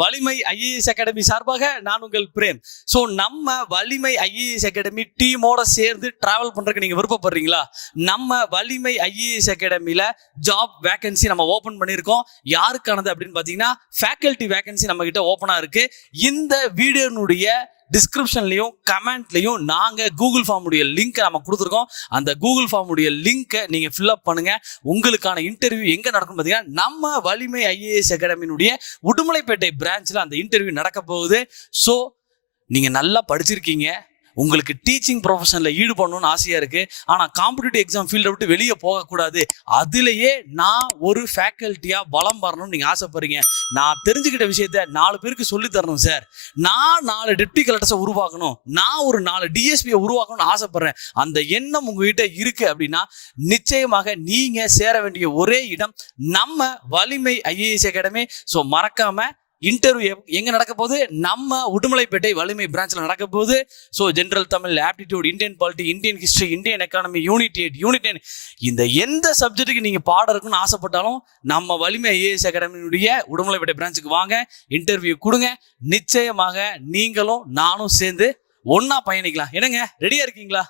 வலிமை IAS academy சார்பாக நான் உங்கள் பிரேம். ஸோ நம்ம வலிமை ஐஏஎஸ் அகாடமி டீமோட சேர்ந்து டிராவல் பண்றதுக்கு நீங்க விருப்பப்படுறீங்களா? நம்ம வலிமை ஐஏஎஸ் அகாடமியில ஜாப் வேகன்சி நம்ம ஓபன் பண்ணியிருக்கோம். யாருக்கானது அப்படின்னு பாத்தீங்கன்னா ஃபேக்கல்டி வேகன்சி நம்ம கிட்ட ஓப்பனா இருக்கு. இந்த வீடியோனுடைய டிஸ்கிரிப்ஷன்லையும் கமெண்ட்லையும் நாங்கள் கூகுள் ஃபார்ம் உடைய லிங்க் நம்ம கொடுத்துருக்கோம். அந்த கூகுள் ஃபார்ம் உடைய லிங்கை நீங்கள் ஃபில்அப் பண்ணுங்க. உங்களுக்கான இன்டர்வியூ எங்கே நடக்கும் பார்த்தீங்கன்னா நம்ம வலிமை ஐஏஎஸ் அகாடமியினுடைய உடுமலைப்பேட்டை பிரான்ச்சில் அந்த இன்டர்வியூ நடக்க போகுது. ஸோ நீங்கள் நல்லா படிச்சிருக்கீங்க, உங்களுக்கு டீச்சிங் ப்ரொஃபஷனில் ஈடுபடணும்னு ஆசையாக இருக்குது, ஆனால் காம்படிட்டிவ் எக்ஸாம் ஃபீல்டை விட்டு வெளியே போகக்கூடாது, அதுலேயே நான் ஒரு ஃபேக்கல்ட்டியாக பலம் வரணும்னு நீங்கள் ஆசைப்படுறீங்க. நான் தெரிஞ்சுக்கிட்ட விஷயத்த 4 பேருக்கு சொல்லித் தரணும் சார், நான் 4 டெப்டி கலெக்டர்ஸை உருவாக்கணும், நான் ஒரு 4 டிஎஸ்பியை உருவாக்கணும்னு ஆசைப்படுறேன், அந்த எண்ணம் உங்ககிட்ட இருக்குது அப்படின்னா நிச்சயமாக நீங்கள் சேர வேண்டிய ஒரே இடம் நம்ம வலிமை ஐஏஎஸ் அகாடமி. ஸோ மறக்காமல் இன்டர்வியூ எங்க நடக்க போகுது? நம்ம உடுமலைப்பேட்டை வலிமை பிரான்ச்ல நடக்க போகுது. So general Tamil, aptitude, Indian polity, Indian history, Indian economy, unit 8, unit 10, இந்த எந்த சப்ஜெக்ட்டுக்கு நீங்க பாடம் இருக்குன்னு ஆசைப்பட்டாலும் நம்ம வலிமை ஐஏஎஸ் அகாடமியுடைய உடுமலைப்பேட்டை பிரான்ச்சுக்கு வாங்க, இன்டர்வியூ கொடுங்க. நிச்சயமாக நீங்களும் நானும் சேர்ந்து ஒன்னா பயணிக்கலாம். என்னங்க, ரெடியா இருக்கீங்களா?